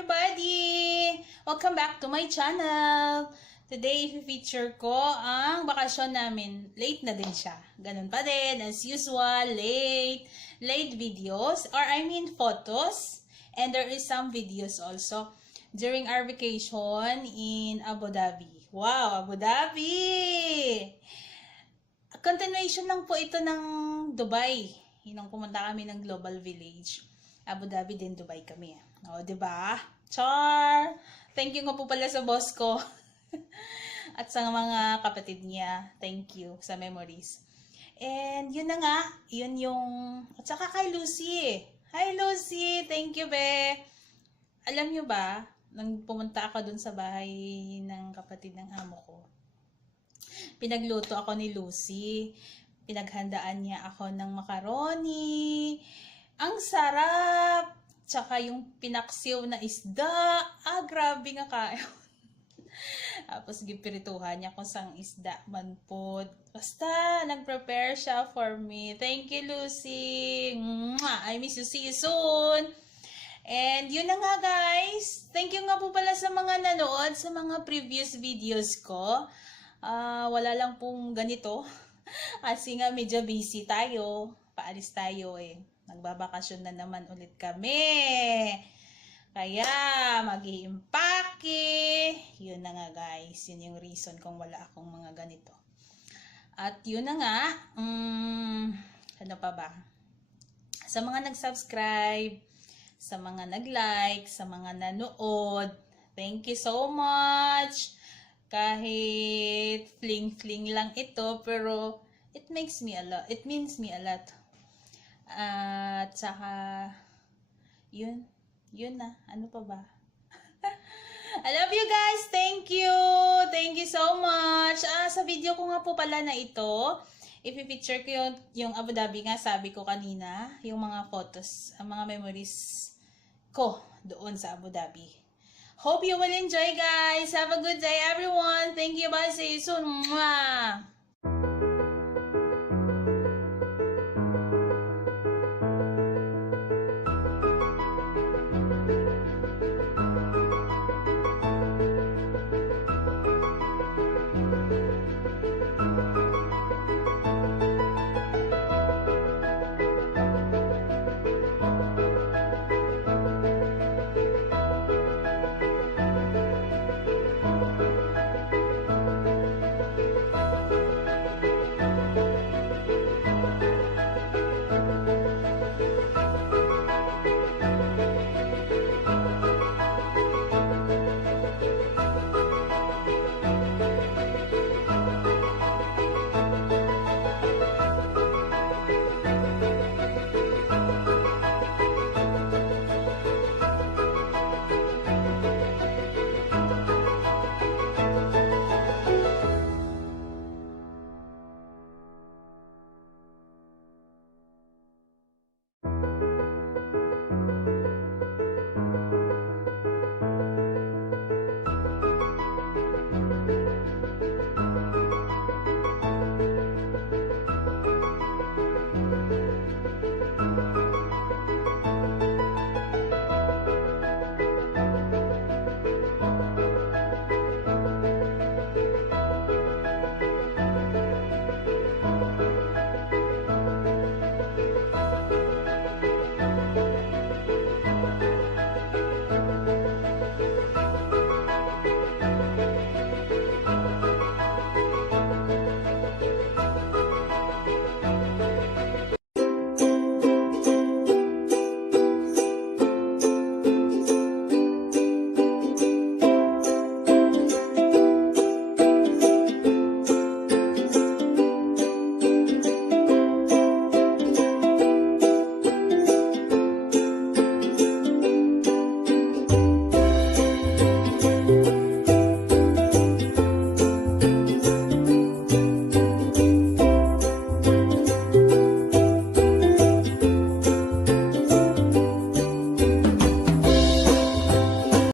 everybody! Welcome back to my channel! Today, i-feature ko ang bakasyon namin. Late na din siya. Ganun pa din, as usual, late videos, or I mean photos. And there is some videos also during our vacation in Abu Dhabi. Wow, Abu Dhabi! Continuation lang po ito ng Dubai. Nung pumunta kami ng Global Village. Abu Dhabi din, Dubai kami. O, diba? Char! Thank you nga po pala sa boss ko. At sa mga kapatid niya. Thank you sa memories. And yun na nga. Yun yung... At saka kay Lucy. Hi, Lucy! Thank you, be! Alam nyo ba, nang pumunta ako dun sa bahay ng kapatid ng amo ko, pinagluto ako ni Lucy. Pinaghandaan niya ako ng macaroni. Ang sarap! Tsaka yung pinaksiw na isda. Grabe nga kayo. Tapos gipirituhan niya kung sang isda man po. Basta, nag-prepare siya for me. Thank you, Lucy. Mwah! I miss you. See you soon. And yun na nga, guys. Thank you nga po pala sa mga nanood sa mga previous videos ko. Wala lang pong ganito. Kasi nga medyo busy tayo. Paalis tayo eh. Nagbabakasyon na naman ulit kami. Kaya mag-i-impake. Yun na nga guys. Yun yung reason kung wala akong mga ganito. At yun na nga. Ano pa ba? Sa mga nag-subscribe, sa mga nag-like, sa mga nanood, thank you so much. Kahit fling-fling lang ito, pero it means me a lot. At saka, yun na. Ano pa ba? I love you guys. Thank you. Thank you so much. Sa video ko nga po pala na ito, i-feature ko yung Abu Dhabi nga, sabi ko kanina, yung mga photos, ang mga memories ko doon sa Abu Dhabi. Hope you will enjoy, guys. Have a good day, everyone. Thank you. Bye. See you soon. Mwah!